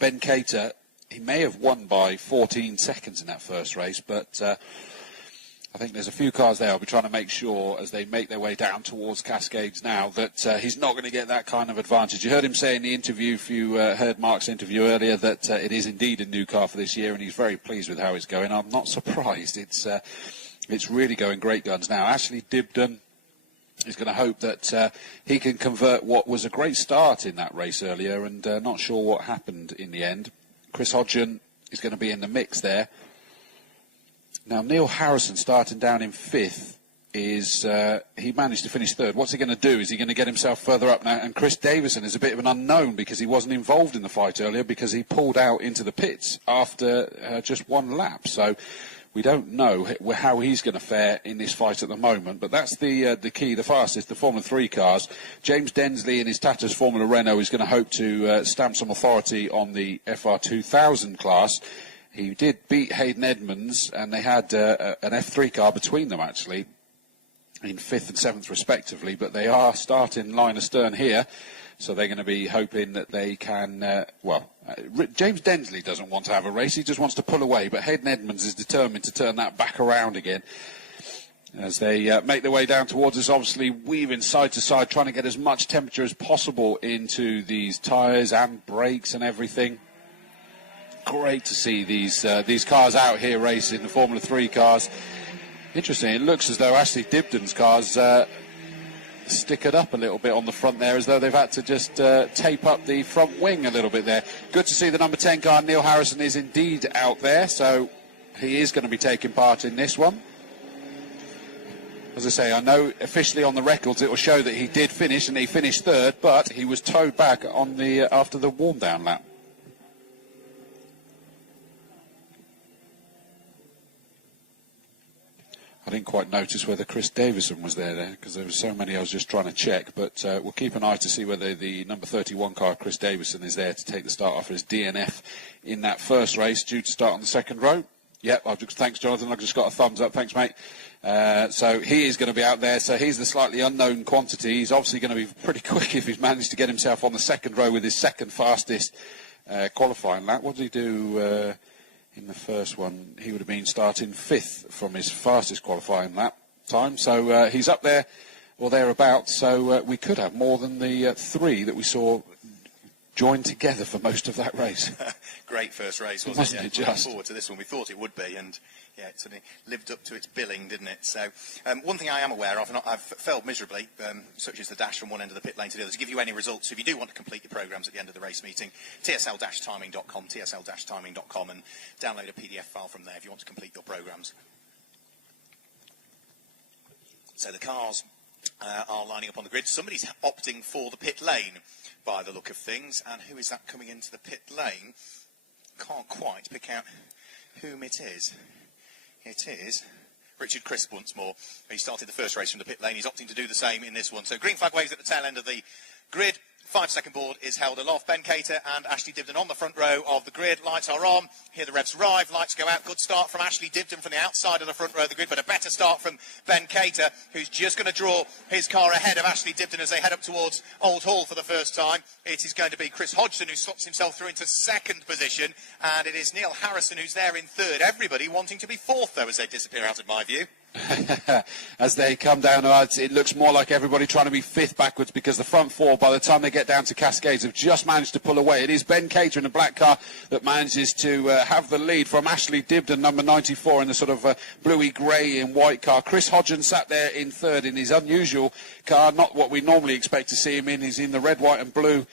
Ben Cater, he may have won by 14 seconds in that first race, but I think there's a few cars there. I'll be trying to make sure as they make their way down towards Cascades now that he's not going to get that kind of advantage. You heard him say in the interview, if you heard Mark's interview earlier, that it is indeed a new car for this year, and he's very pleased with how it's going. I'm not surprised. It's really going great guns now. Ashley Dibden is going to hope that he can convert what was a great start in that race earlier, and not sure what happened in the end. Chris Hodgson is going to be in the mix there. Now, Neil Harrison starting down in 5th is, he managed to finish 3rd. What's he going to do? Is he going to get himself further up now? And Chris Davison is a bit of an unknown because he wasn't involved in the fight earlier because he pulled out into the pits after just one lap. So we don't know how he's going to fare in this fight at the moment. But that's the key, the fastest, the Formula 3 cars. James Densley in his Tatters Formula Renault is going to hope to stamp some authority on the FR2000 class. He did beat Hayden Edmonds, and they had an F3 car between them, actually, in 5th and 7th, respectively. But they are starting line astern here, so they're going to be hoping that they can... James Densley doesn't want to have a race. He just wants to pull away. But Hayden Edmonds is determined to turn that back around again. As they make their way down towards us, obviously weaving side to side, trying to get as much temperature as possible into these tyres and brakes and everything. Great to see these cars out here racing, the Formula 3 cars. Interesting, it looks as though Ashley Dibden's cars stickered up a little bit on the front there, as though they've had to just tape up the front wing a little bit there. Good to see the number 10 car, Neil Harrison, is indeed out there, so he is going to be taking part in this one. As I say, I know officially on the records it will show that he did finish, and he finished 3rd, but he was towed back on the after the warm-down lap. I didn't quite notice whether Chris Davison was there because there were so many I was just trying to check, but we'll keep an eye to see whether the number 31 car, Chris Davison, is there to take the start off as DNF in that first race, due to start on the second row. Yep, thanks, Jonathan. I've just got a thumbs up. Thanks, mate. So he is going to be out there. So he's the slightly unknown quantity. He's obviously going to be pretty quick if he's managed to get himself on the second row with his second fastest qualifying lap. What did he do in the first one? He would have been starting 5th from his fastest qualifying lap time. So he's up there or thereabouts. So we could have more than the 3 that we saw joined together for most of that race. Great first race, wasn't it? Looking forward to this one. We thought it would be, and yeah, it certainly lived up to its billing, didn't it? So one thing I am aware of, and I've failed miserably, such as the dash from one end of the pit lane to the other, to give you any results. So if you do want to complete your programmes at the end of the race meeting, tsl-timing.com, tsl-timing.com, and download a PDF file from there if you want to complete your programmes. So the cars are lining up on the grid. Somebody's opting for the pit lane, by the look of things, and who is that coming into the pit lane? Can't quite pick out whom it is. It is Richard Crisp once more. He started the first race from the pit lane. He's opting to do the same in this one. So green flag waves at the tail end of the grid. 5-second board is held aloft. Ben Cater and Ashley Dibden on the front row of the grid. Lights are on. Here the revs arrive. Lights go out. Good start from Ashley Dibden from the outside of the front row of the grid, but a better start from Ben Cater, who's just going to draw his car ahead of Ashley Dibden as they head up towards Old Hall for the first time. It is going to be Chris Hodgson who slots himself through into 2nd position, and it is Neil Harrison who's there in 3rd. Everybody wanting to be 4th, though, as they disappear out of my view. As they come down, it looks more like everybody trying to be 5th backwards, because the front 4, by the time they get down to Cascades, have just managed to pull away. It is Ben Cater in the black car that manages to have the lead from Ashley Dibden, number 94, in the sort of bluey grey and white car. Chris Hodgson sat there in 3rd in his unusual car, not what we normally expect to see him in. He's in the red, white and blue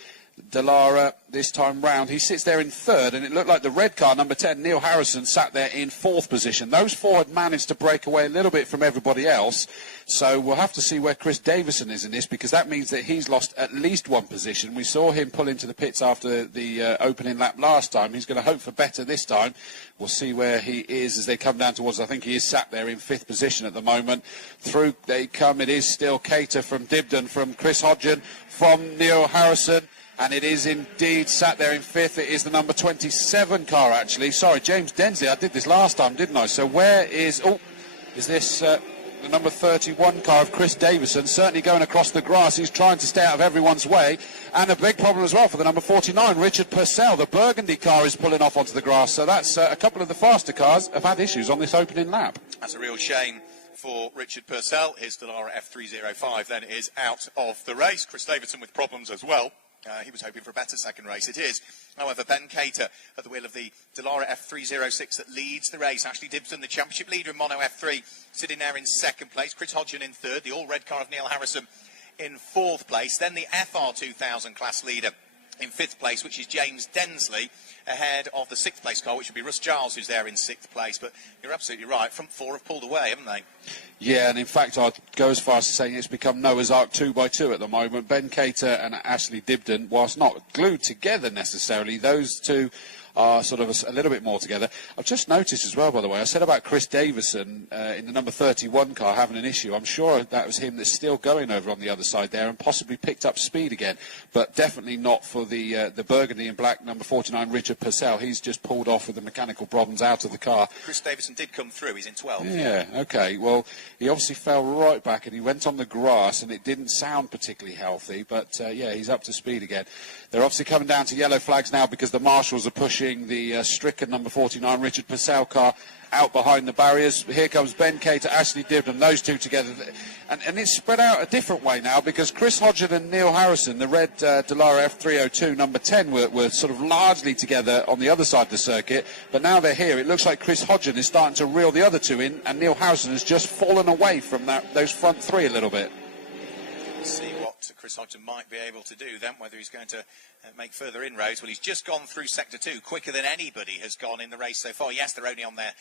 Dallara this time round. He sits there in 3rd, and it looked like the red car, number 10, Neil Harrison, sat there in 4th position. Those 4 had managed to break away a little bit from everybody else, so we'll have to see where Chris Davison is in this, because that means that he's lost at least 1 position. We saw him pull into the pits after the opening lap last time. He's going to hope for better this time. We'll see where he is as they come down towards, I think he is sat there in 5th position at the moment. Through they come. It is still Cater from Dibden, from Chris Hodgson, from Neil Harrison. And it is indeed sat there in 5th. It is the number 27 car, actually. Sorry, James Densley. I did this last time, didn't I? So where is... Oh, is this... the number 31 car of Chris Davison, certainly going across the grass. He's trying to stay out of everyone's way. And a big problem as well for the number 49, Richard Purcell. The Burgundy car is pulling off onto the grass. So that's a couple of the faster cars have had issues on this opening lap. That's a real shame for Richard Purcell. His Dallara F305 then is out of the race. Chris Davison with problems as well. He was hoping for a better second race. It is, however, Ben Cater at the wheel of the Dallara F306 that leads the race. Ashley Dibson, the championship leader in Mono F3, sitting there in second place. Chris Hodgson in third. The all-red car of Neil Harrison in fourth place. Then the FR 2000 class leader in fifth place, which is James Densley, ahead of the sixth place car, which would be Russ Giles, who's there in sixth place. But you're absolutely right. Front four have pulled away, haven't they? Yeah, and in fact, I'd go as far as to saying it's become Noah's Ark 2x2 at the moment. Ben Cater and Ashley Dibden, whilst not glued together necessarily, those two are sort of a little bit more together. I've just noticed as well, by the way, I said about Chris Davison in the number 31 car having an issue. I'm sure that was him that's still going over on the other side there and possibly picked up speed again, but definitely not for the Burgundy and black number 49, Richard Purcell. He's just pulled off with the mechanical problems out of the car. Chris Davison did come through. He's in 12th. Yeah, okay. Well, he obviously fell right back and he went on the grass and it didn't sound particularly healthy, but yeah, he's up to speed again. They're obviously coming down to yellow flags now because the marshals are pushing the stricken number 49 Richard Purcell car out behind the barriers. Here comes Ben Cater, Ashley Dibden, those two together. And it's spread out a different way now because Chris Hodgson and Neil Harrison, the red Dallara F302 number 10, were sort of largely together on the other side of the circuit. But now they're here. It looks like Chris Hodgson is starting to reel the other two in, and Neil Harrison has just fallen away from those front three a little bit. See what Chris Hodgson might be able to do then, whether he's going to make further inroads. Well, he's just gone through Sector 2 quicker than anybody has gone in the race so far. Yes, they're only on their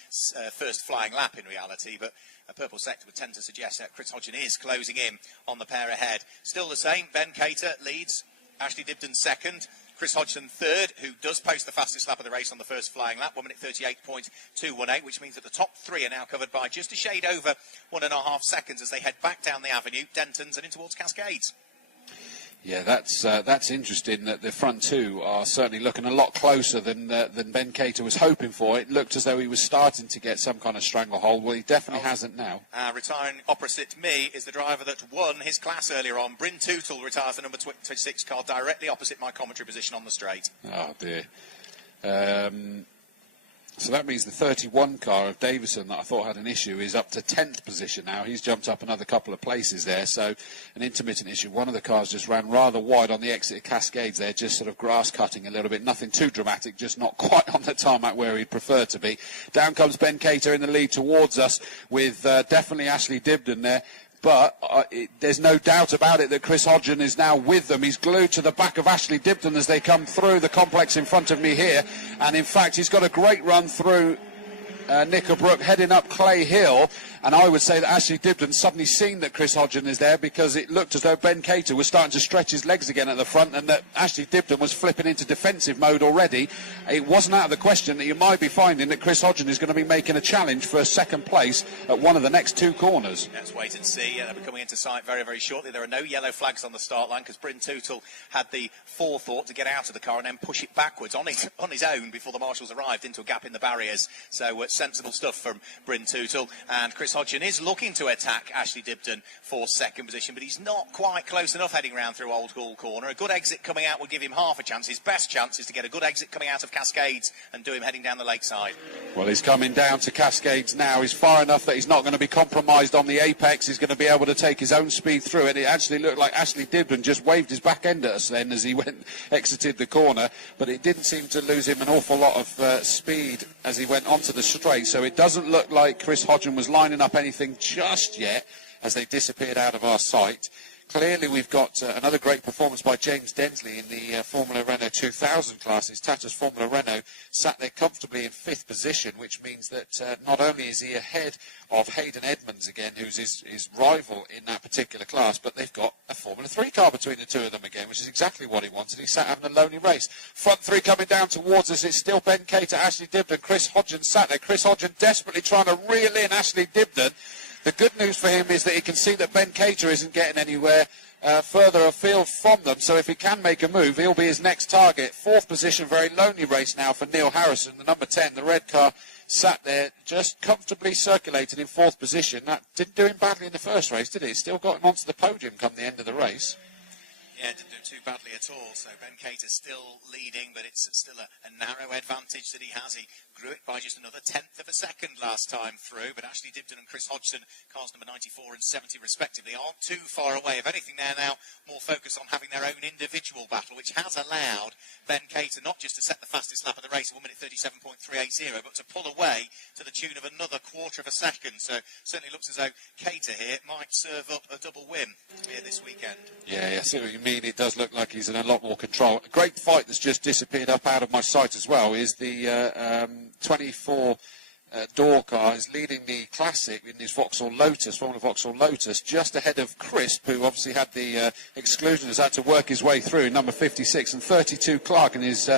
first flying lap in reality, but a purple sector would tend to suggest that Chris Hodgson is closing in on the pair ahead. Still the same, Ben Cater leads, Ashley Dibden second, Chris Hodgson third, who does post the fastest lap of the race on the first flying lap, 1:38.218, which means that the top three are now covered by just a shade over 1.5 seconds as they head back down the avenue, Dentons, and in towards Cascades. Yeah, that's interesting that the front two are certainly looking a lot closer than Ben Cater was hoping for. It looked as though he was starting to get some kind of stranglehold. Well, he definitely hasn't now. Retiring opposite me is the driver that won his class earlier on. Bryn Tootle retires the number 26 car directly opposite my commentary position on the straight. Oh, dear. So that means the 31 car of Davison that I thought had an issue is up to 10th position now. He's jumped up another couple of places there. So an intermittent issue. One of the cars just ran rather wide on the exit of Cascades there, just sort of grass cutting a little bit. Nothing too dramatic, just not quite on the tarmac where he'd prefer to be. Down comes Ben Cater in the lead towards us with definitely Ashley Dibden there. But there's no doubt about it that Chris Hodgson is now with them. He's glued to the back of Ashley Dibden as they come through the complex in front of me here. And in fact, he's got a great run through Knickerbrook, heading up Clay Hill. And I would say that Ashley Dibden suddenly seen that Chris Hodgson is there because it looked as though Ben Cater was starting to stretch his legs again at the front and that Ashley Dibden was flipping into defensive mode already. It wasn't out of the question that you might be finding that Chris Hodgson is going to be making a challenge for a second place at one of the next two corners. Let's wait and see. They'll be coming into sight very, very shortly. There are no yellow flags on the start line because Bryn Tootle had the forethought to get out of the car and then push it backwards on his own before the marshals arrived into a gap in the barriers. So sensible stuff from Bryn Tootle. And Chris Hodgson is looking to attack Ashley Dibden for second position, but he's not quite close enough heading round through Old Hall Corner. A good exit coming out will give him half a chance. His best chance is to get a good exit coming out of Cascades and do him heading down the lakeside. Well, he's coming down to Cascades now. He's far enough that he's not going to be compromised on the apex. He's going to be able to take his own speed through it. It actually looked like Ashley Dibden just waved his back end at us then as he exited the corner, but it didn't seem to lose him an awful lot of speed as he went onto the straight. So it doesn't look like Chris Hodgson was lining up anything just yet as they disappeared out of our sight. Clearly, we've got another great performance by James Densley in the Formula Renault 2000 class. His Tata's Formula Renault sat there comfortably in 5th position, which means that not only is he ahead of Hayden Edmonds again, who's his rival in that particular class, but they've got a Formula 3 car between the two of them again, which is exactly what he wanted. He sat having a lonely race. Front three coming down towards us. It's still Ben Cater, Ashley Dibden, Chris Hodgson sat there. Chris Hodgson desperately trying to reel in Ashley Dibden. The good news for him is that he can see that Ben Cater isn't getting anywhere further afield from them, so if he can make a move, he'll be his next target. 4th position, very lonely race now for Neil Harrison, the number 10, the red car, sat there just comfortably circulated in 4th position. That didn't do him badly in the first race, did it? Still got him onto the podium come the end of the race. Yeah, didn't do too badly at all. So Ben Cater still leading, but it's still a narrow advantage that he has. He grew it by just another 1/10 of a second last time through, but Ashley Dibden and Chris Hodgson, cars number 94 and 70 respectively, aren't too far away. If anything, they're now more focused on having their own individual battle, which has allowed Ben Cater not just to set the fastest lap of the race, 1 minute 37.380, but to pull away to the tune of another 1/4 of a second. So certainly looks as though Cater here might serve up a double win here this weekend. Yeah, I see what you mean. It does look like he's in a lot more control. A great fight that's just disappeared up out of my sight as well is the 24 door car is leading the Classic in his Vauxhall Lotus, Formula Vauxhall Lotus, just ahead of Crisp, who obviously had the exclusion, has had to work his way through, number 56, and 32 Clark in his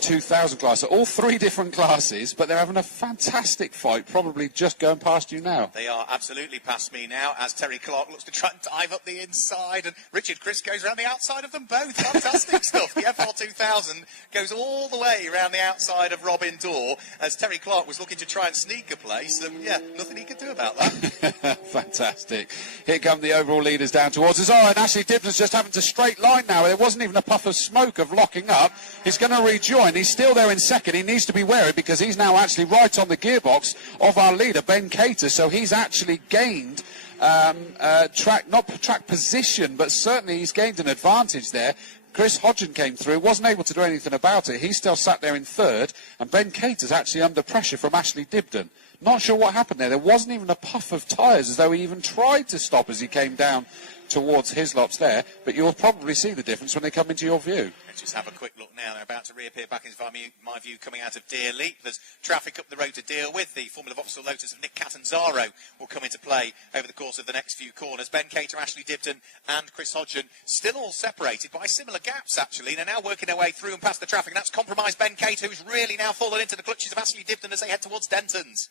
2000 class. So all 3 different classes, but they're having a fantastic fight, probably just going past you now. They are absolutely past me now, as Terry Clark looks to try and dive up the inside, and Richard Crisp goes around the outside of them both. Fantastic stuff. The FR 2000 goes all the way around the outside of Robin Dorr, as Terry Clark was looking to try and sneak a place, and yeah, nothing he could do about that. Fantastic. Here come the overall leaders down towards us. Oh, and Ashley Dibden's just having to straight line now. There wasn't even a puff of smoke of locking up. He's going to rejoin. He's still there in second. He needs to be wary because he's now actually right on the gearbox of our leader, Ben Cater. So he's actually gained not track position, but certainly he's gained an advantage there. Chris Hodgson came through, wasn't able to do anything about it. He still sat there in 3rd, and Ben Cater's actually under pressure from Ashley Dibden. Not sure what happened there. There wasn't even a puff of tyres, as though he even tried to stop as he came down towards Hislops there. But you'll probably see the difference when they come into your view. Let's just have a quick look now. They're about to reappear back into my view coming out of Deer Leap. There's traffic up the road to deal with. The Formula Vauxhall Lotus of Nick Catanzaro will come into play over the course of the next few corners. Ben Cater, Ashley Dibden and Chris Hodgson still all separated by similar gaps, actually. They're now working their way through and past the traffic. And that's compromised Ben Cater, who's really now fallen into the clutches of Ashley Dibden as they head towards Denton's.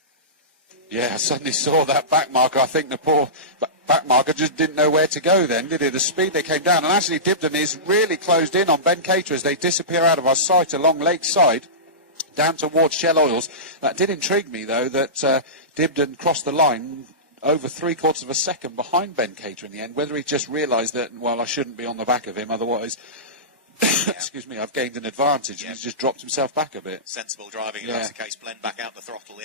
Yeah, I suddenly saw that back marker. I think the poor back marker just didn't know where to go then, did he? The speed they came down. And actually Dibden is really closed in on Ben Cater as they disappear out of our sight along Lakeside down towards Shell Oils. That did intrigue me, though, that Dibden crossed the line over 3/4 of a second behind Ben Cater in the end. Whether he just realised that, well, I shouldn't be on the back of him, otherwise... Excuse me, I've gained an advantage, and he's just dropped himself back a bit. Sensible driving, if that's the case. Blend back out the throttle,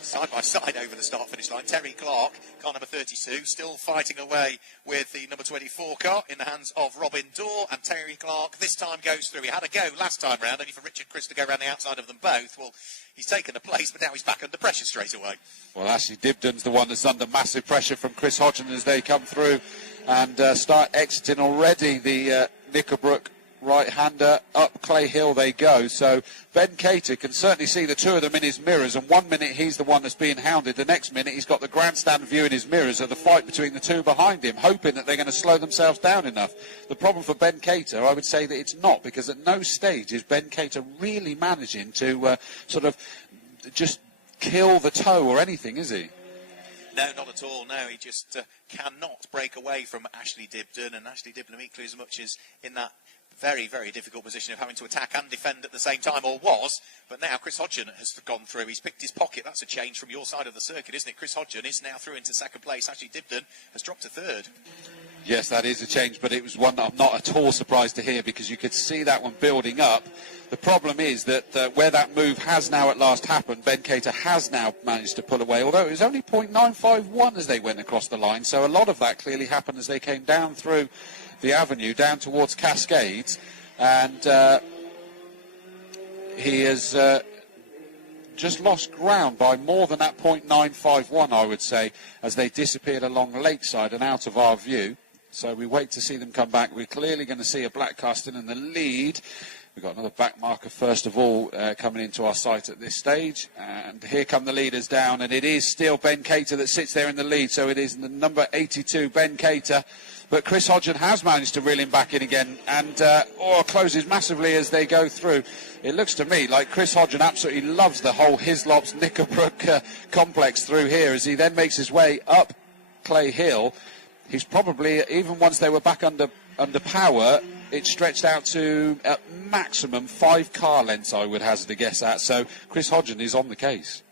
side by side over the start-finish line. Terry Clark, car number 32, still fighting away with the number 24 car in the hands of Robin Dorr, and Terry Clark this time goes through. He had a go last time round, only for Richard Crisp to go around the outside of them both. Well, he's taken a place, but now he's back under pressure straight away. Well, actually, Dibden's the one that's under massive pressure from Chris Hodgson as they come through and start exiting already the Knickerbrook right-hander. Up Clay Hill they go. So Ben Cater can certainly see the 2 of them in his mirrors, and 1 minute he's the one that's being hounded. The next minute he's got the grandstand view in his mirrors of the fight between the 2 behind him, hoping that they're going to slow themselves down enough. The problem for Ben Cater, I would say that it's not, because at no stage is Ben Cater really managing to sort of just kill the toe or anything, is he? No, not at all. No, he just cannot break away from Ashley Dibden, and Ashley Dibden equally as much as in that very, very difficult position of having to attack and defend at the same time, or was. But now Chris Hodgson has gone through. He's picked his pocket. That's a change from your side of the circuit, isn't it? Chris Hodgson is now through into 2nd place. Ashley Dibden has dropped to 3rd. Yes, that is a change, but it was one that I'm not at all surprised to hear, because you could see that one building up. The problem is that where that move has now at last happened, Ben Cater has now managed to pull away, although it was only 0.951 as they went across the line. So a lot of that clearly happened as they came down through the avenue, down towards Cascades, and he has just lost ground by more than that 0.951, I would say, as they disappeared along Lakeside and out of our view. So we wait to see them come back. We're clearly going to see a black car still in the lead. We've got another back marker, first of all, coming into our sight at this stage. And here come the leaders down, and it is still Ben Cater that sits there in the lead. So it is the number 82, Ben Cater. But Chris Hodgson has managed to reel him back in again, and closes massively as they go through. It looks to me like Chris Hodgson absolutely loves the whole Hislops Knickerbrook complex through here, as he then makes his way up Clay Hill. He's probably, even once they were back under under power, it stretched out to at maximum 5 car lengths, I would hazard a guess at. So Chris Hodgson is on the case.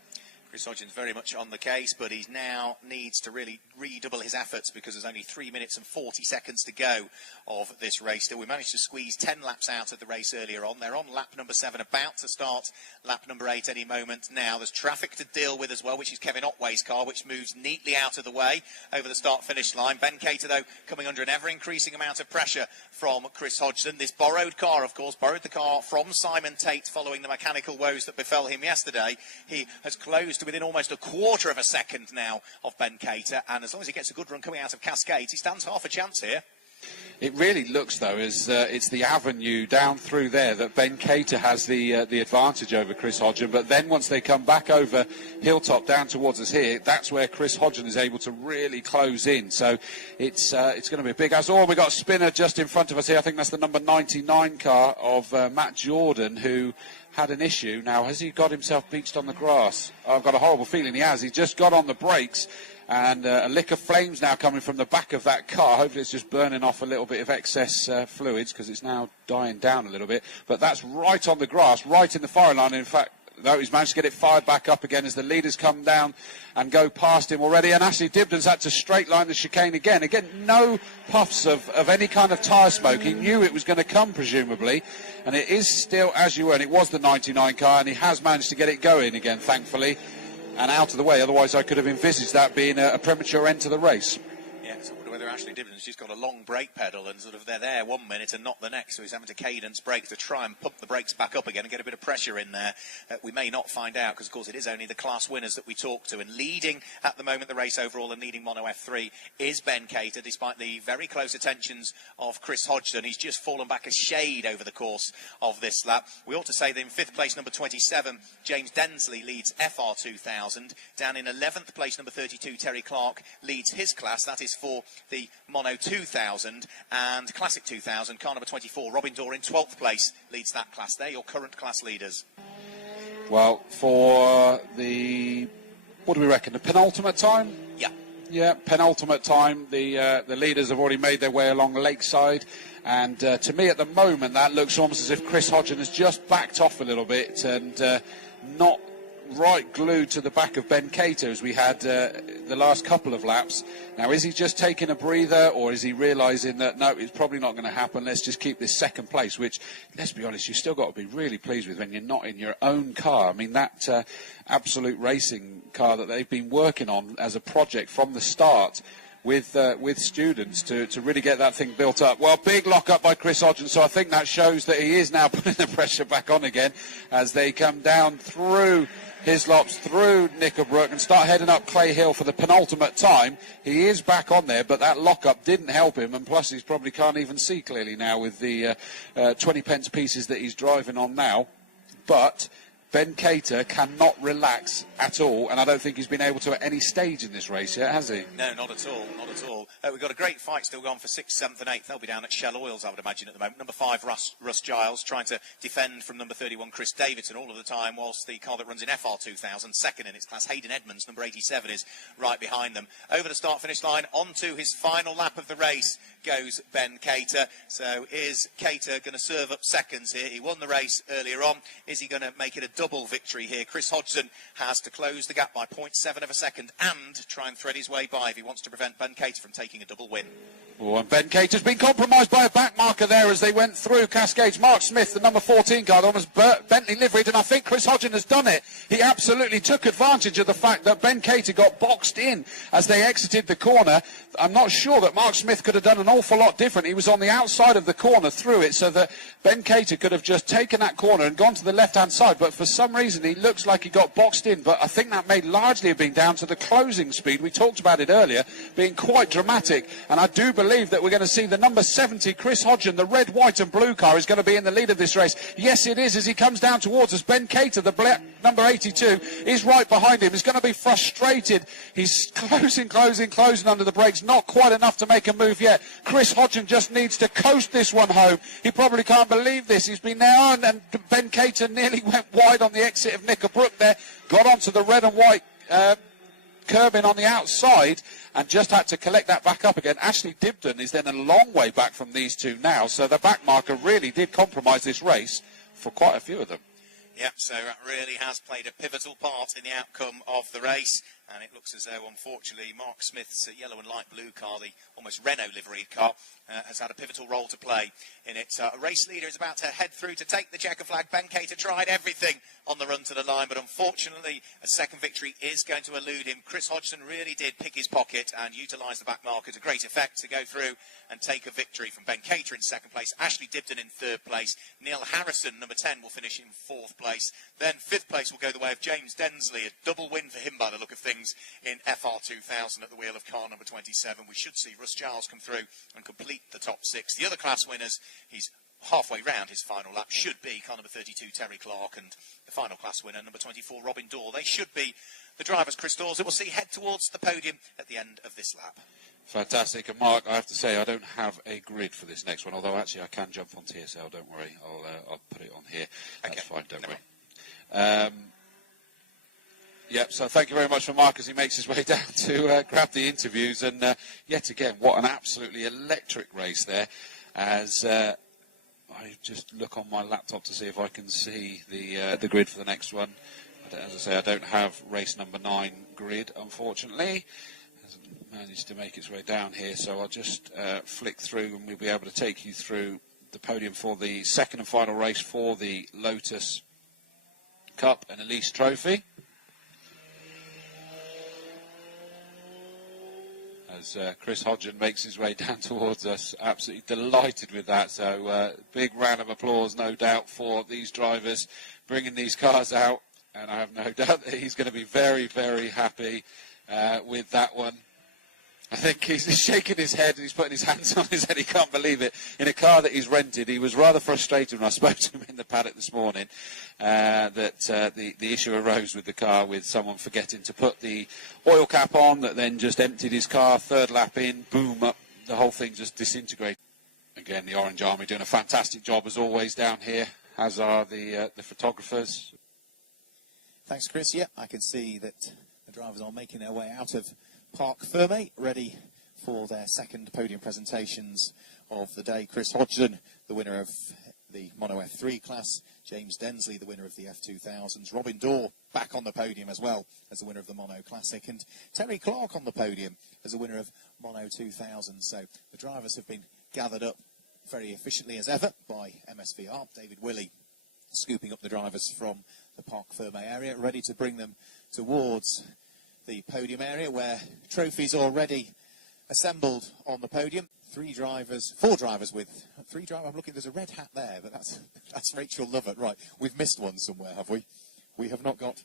Chris Hodgson's very much on the case, but he now needs to really redouble his efforts because there's only 3 minutes and 40 seconds to go of this race. Still, we managed to squeeze 10 laps out of the race earlier on. They're on lap number 7, about to start lap number 8 any moment now. There's traffic to deal with as well, which is Kevin Otway's car, which moves neatly out of the way over the start-finish line. Ben Cater, though, coming under an ever-increasing amount of pressure from Chris Hodgson. This borrowed car, of course, borrowed the car from Simon Tate following the mechanical woes that befell him yesterday. He has closed within almost a quarter of a second now of Ben Cater, and as long as he gets a good run coming out of Cascades, he stands half a chance here. It really looks, though, as it's the avenue down through there that Ben Cater has the advantage over Chris Hodgson. But then once they come back over Hilltop down towards us here, that's where Chris Hodgson is able to really close in. So it's going to be big. As all, we've got a spinner just in front of us here. I think that's the number 99 car of Matt Jordan, who had an issue. Now, has he got himself beached on the grass? I've got a horrible feeling he has. He just got on the brakes. And a lick of flames now coming from the back of that car. Hopefully it's just burning off a little bit of excess fluids because it's now dying down a little bit. But that's right on the grass, right in the firing line. In fact, though, he's managed to get it fired back up again as the leaders come down and go past him already. And Ashley Dibden's had to straight line the chicane again. Again, no puffs of any kind of tyre smoke. He knew it was going to come, presumably. And it is still as you were. And it was the 99 car, and he has managed to get it going again, thankfully, and out of the way. Otherwise, I could have envisaged that being a premature end to the race. Yeah, so I wonder whether Ashley Dibden's just got a long brake pedal and sort of they're there 1 minute and not the next, so he's having to cadence brake to try and pump the brakes back up again and get a bit of pressure in there. We may not find out because, of course, it is only the class winners that we talk to, and leading at the moment the race overall and leading Mono F3 is Ben Cater, despite the very close attentions of Chris Hodgson. He's just fallen back a shade over the course of this lap. We ought to say that in 5th place, number 27, James Densley leads FR2000. Down in 11th place, number 32, Terry Clark leads his class. That is for the Mono 2000 and Classic 2000. Car number 24, Robin Dorr, in 12th place, leads that class. They're your current class leaders. Well, for the, what do we reckon, the penultimate time? Yeah, penultimate time. The leaders have already made their way along Lakeside. And to me, at the moment, that looks almost as if Chris Hodgson has just backed off a little bit and not right glued to the back of Ben Cater as we had the last couple of laps. Now, is he just taking a breather, or is he realising that, no, it's probably not going to happen, let's just keep this second place, which, let's be honest, you've still got to be really pleased with when you're not in your own car. I mean, that Absolute Racing car that they've been working on as a project from the start with students to really get that thing built up. Well, big lock-up by Chris Hodgson, so I think that shows that he is now putting the pressure back on again as they come down through Hislops, through Knickerbrook, and start heading up Clay Hill for the penultimate time. He is back on there, but that lock-up didn't help him, and plus he probably can't even see clearly now with the 20 pence pieces that he's driving on now. But Ben Cater cannot relax at all, and I don't think he's been able to at any stage in this race yet, has he? No, not at all, not at all. We've got a great fight still going for 6th, 7th and 8th. They'll be down at Shell Oils, I would imagine, at the moment. Number 5, Russ Giles, trying to defend from number 31, Chris Davidson, all of the time, whilst the car that runs in FR2000, second in its class, Hayden Edmonds, number 87, is right behind them. Over the start-finish line, onto his final lap of the race goes Ben Cater. So is Cater going to serve up seconds here? He won the race earlier on. Is he going to make it a double victory here? Chris Hodgson has to close the gap by 0.7 of a second and try and thread his way by if he wants to prevent Ben Cater from taking a double win. Oh, and Ben Cater's been compromised by a back marker there as they went through Cascades. Mark Smith, the number 14 car, almost Bentley liveried, and I think Chris Hodgson has done it. He absolutely took advantage of the fact that Ben Cater got boxed in as they exited the corner. I'm not sure that Mark Smith could have done an awful lot different. He was on the outside of the corner through it, so that Ben Cater could have just taken that corner and gone to the left-hand side, but for some reason he looks like he got boxed in. But I think that may largely have been down to the closing speed. We talked about it earlier, being quite dramatic, and I do believe that we're going to see the number 70, Chris Hodgson, the red, white and blue car, is going to be in the lead of this race. Yes, it is, as he comes down towards us. Ben Cater, the black number 82, is right behind him. He's going to be frustrated. He's closing under the brakes. Not quite enough to make a move yet. Chris Hodgson just needs to coast this one home. He probably can't believe this. He's been there, and Ben Cater nearly went wide on the exit of Knickerbrook there. Got onto the red and white curb in on the outside and just had to collect that back up again. Ashley Dibden is then a long way back from these two now, so the back marker really did compromise this race for quite a few of them. Yep, so that really has played a pivotal part in the outcome of the race. And it looks as though, unfortunately, Mark Smith's yellow and light blue car, the almost Renault liveried car, has had a pivotal role to play in it. A race leader is about to head through to take the checker flag. Ben Cater tried everything on the run to the line, but unfortunately, a second victory is going to elude him. Chris Hodgson really did pick his pocket and utilise the back marker to great effect to go through and take a victory from Ben Cater in second place, Ashley Dibden in third place, Neil Harrison, number 10, will finish in fourth place. Then fifth place will go the way of James Densley, a double win for him by the look of things in FR2000 at the wheel of car number 27. We should see Russ Giles come through and complete the top six. The other class winners, he's halfway round his final lap, should be car number 32 Terry Clark and the final class winner number 24 Robin Dorr. They should be the drivers, Chris Dawes, that we'll see head towards the podium at the end of this lap. Fantastic. And Mark, I have to say I don't have a grid for this next one, although actually I can jump on TSL, don't worry. I'll put it on here. That's okay. Fine, don't worry. Yep, so thank you very much for Mark as he makes his way down to grab the interviews. And yet again, what an absolutely electric race there. As I just look on my laptop to see if I can see the grid for the next one. As I say, I don't have race number 9 grid, unfortunately. Hasn't managed to make its way down here, so I'll just flick through and we'll be able to take you through the podium for the second and final race for the Lotus Cup and Elise Trophy. As Chris Hodgson makes his way down towards us, absolutely delighted with that. So big round of applause, no doubt, for these drivers bringing these cars out. And I have no doubt that he's going to be very, very happy with that one. I think he's shaking his head and he's putting his hands on his head. He can't believe it. In a car that he's rented, he was rather frustrated when I spoke to him in the paddock this morning that the issue arose with the car with someone forgetting to put the oil cap on, that then just emptied his car, third lap in, boom, up, the whole thing just disintegrated. Again, the Orange Army doing a fantastic job as always down here, as are the photographers. Thanks, Chris. Yeah, I can see that the drivers are making their way out of Parc Fermé, ready for their second podium presentations of the day. Chris Hodgson, the winner of the Mono F3 class. James Densley, the winner of the F2000s. Robin Dorr back on the podium as well as the winner of the Mono Classic. And Terry Clark on the podium as the winner of Mono 2000. So the drivers have been gathered up very efficiently as ever by MSVR. David Willey scooping up the drivers from the Parc Fermé area, ready to bring them towards the podium area where trophies already assembled on the podium. Four drivers with three drivers. I'm looking, there's a red hat there, but that's Rachel Lovett. Right, we've missed one somewhere, have we? We have not got.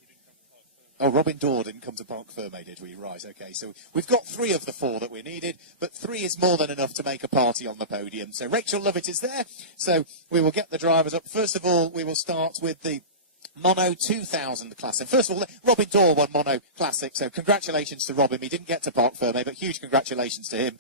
Oh, Robin Dorr didn't come to Parc Fermé, did we? Right, okay. So we've got 3 of the 4 that we needed, but 3 is more than enough to make a party on the podium. So Rachel Lovett is there. So we will get the drivers up. First of all, we will start with the Mono 2000 class. And first of all, Robin Dorr won Mono Classic, so congratulations to Robin. He didn't get to Parc Fermé, but huge congratulations to him.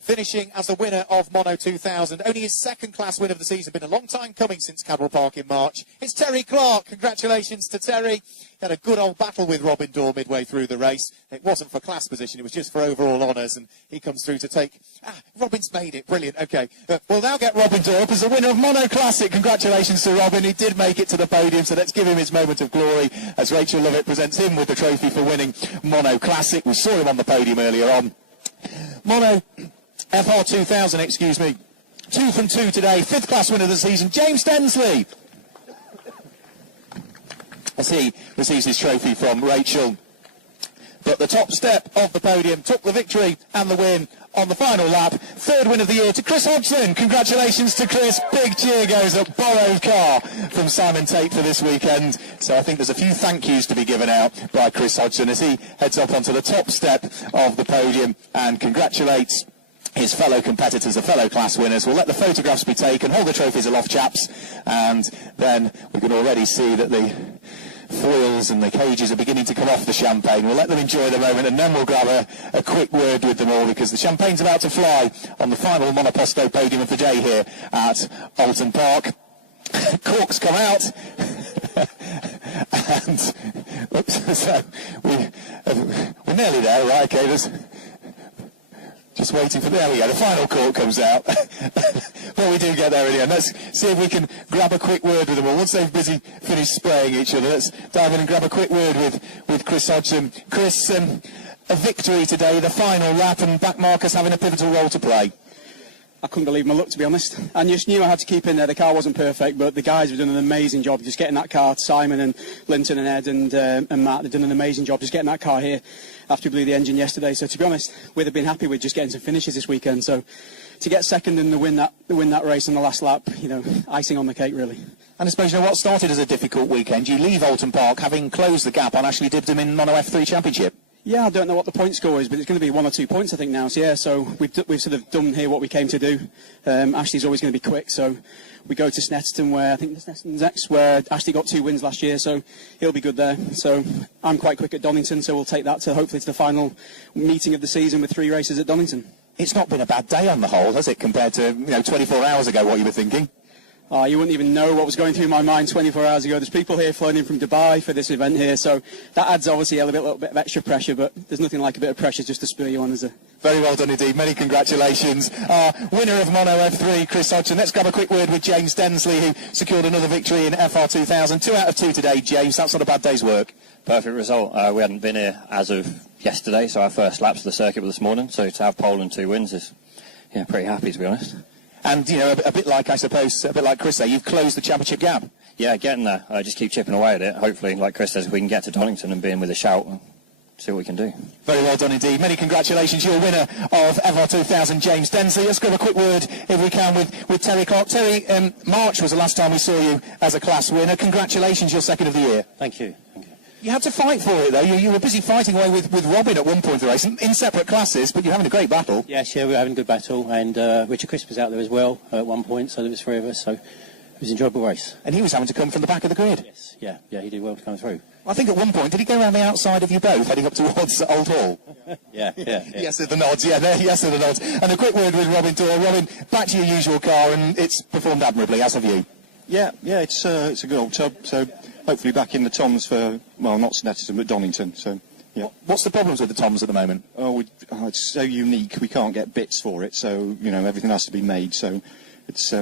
Finishing as the winner of Mono 2000, only his second class win of the season. Been a long time coming since Cadwell Park in March. It's Terry Clark. Congratulations to Terry. He had a good old battle with Robin Dorr midway through the race. It wasn't for class position, it was just for overall honours, and he comes through to take... Robin's made it. Brilliant. Okay. We'll now get Robin Dorr up as the winner of Mono Classic. Congratulations to Robin. He did make it to the podium, so let's give him his moment of glory as Rachel Lovett presents him with the trophy for winning Mono Classic. We saw him on the podium earlier on. Mono FR2000, excuse me. 2 from 2 today. 5th class winner of the season, James Densley. As he receives his trophy from Rachel. But the top step of the podium took the victory and the win on the final lap. 3rd win of the year to Chris Hodgson. Congratulations to Chris. Big cheer goes up. Borrowed car from Simon Tate for this weekend. So I think there's a few thank yous to be given out by Chris Hodgson as he heads up onto the top step of the podium and congratulates his fellow competitors, the fellow class winners. We'll let the photographs be taken. Hold the trophies aloft, chaps. And then we can already see that the foils and the cages are beginning to come off the champagne. We'll let them enjoy the moment and then we'll grab a quick word with them all because the champagne's about to fly on the final monoposto podium of the day here at Oulton Park. Corks come out And, oops, so we're nearly there, right? Okay, just waiting for, there we go, the final cork comes out. Well, we do get there in the end. Let's see if we can grab a quick word with them all. Once they've finished spraying each other, let's dive in and grab a quick word with Chris Hodgson. Chris, a victory today, the final lap, and back Marcus having a pivotal role to play. I couldn't believe my luck, to be honest. I just knew I had to keep in there. The car wasn't perfect, but the guys have done an amazing job just getting that car. Simon and Linton and Ed and Matt, they've done an amazing job just getting that car here after we blew the engine yesterday. So to be honest, we'd have been happy with just getting some finishes this weekend. So to get second and to win that race on the last lap, icing on the cake, really. And I suppose, what started as a difficult weekend, you leave Oulton Park having closed the gap on Ashley Dibdom in Mono F3 Championship. Yeah, I don't know what the point score is, but it's going to be 1 or 2 points, I think, now. So, yeah, so we've sort of done here what we came to do. Ashley's always going to be quick, so we go to Snetterton, where I think Snetterton's next, where Ashley got 2 wins last year, so he'll be good there. So I'm quite quick at Donington, so we'll take that to hopefully to the final meeting of the season with 3 races at Donington. It's not been a bad day on the whole, has it, compared to 24 hours ago, what you were thinking? Oh, you wouldn't even know what was going through my mind 24 hours ago. There's people here flying in from Dubai for this event here, so that adds obviously a little bit of extra pressure, but there's nothing like a bit of pressure just to spur you on, is there? Very well done indeed. Many congratulations. Winner of Mono F3, Chris Hodgson. Let's grab a quick word with James Densley, who secured another victory in FR 2000. 2 out of 2 today, James. That's not a bad day's work. Perfect result. We hadn't been here as of yesterday, so our first laps of the circuit was this morning, so to have pole and 2 wins is pretty happy, to be honest. And, a bit like, I suppose, a bit like Chris there, you've closed the championship gap. Yeah, getting there. Just keep chipping away at it. Hopefully, like Chris says, if we can get to Donington and be in with a shout, see what we can do. Very well done indeed. Many congratulations. You're winner of FR 2000, James Densley. Let's grab a quick word, if we can, with Terry Clark. Terry, March was the last time we saw you as a class winner. Congratulations, you're second of the year. Thank you. You had to fight for it, though. You were busy fighting away with Robin at one point of the race, in separate classes, but you're having a great battle. Yes, we were having a good battle, and Richard Crisp was out there as well at one point, so there was 3 of us, so it was an enjoyable race. And he was having to come from the back of the grid. Yes, yeah, he did well to come through. I think at one point, did he go around the outside of you both, heading up towards Old Hall? Yeah. Yes, to the nods, yes, to the nods. And a quick word with Robin Dorr. Robin, back to your usual car, and it's performed admirably, as have you. Yeah, it's a good old tub, so hopefully back in the Toms for, well, not Snetterton, but Donington, so, yeah. What's the problems with the Toms at the moment? It's so unique, we can't get bits for it, so, everything has to be made, so it's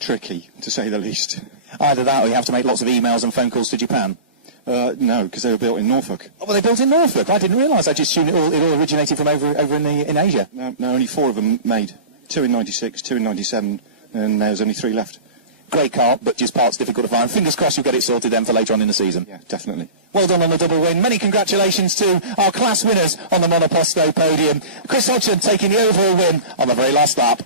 tricky, to say the least. Either that, or you have to make lots of emails and phone calls to Japan. No, because they were built in Norfolk. Oh, well, they built in Norfolk? I didn't realise. I just assumed it all originated from over in Asia. No, only 4 of them made. 2 in 96, 2 in 97, and there's only 3 left. Great car, but just parts difficult to find. Fingers crossed you'll get it sorted then for later on in the season. Yeah, definitely. Well done on the double win. Many congratulations to our class winners on the Monoposto podium. Chris Hodgson taking the overall win on the very last lap.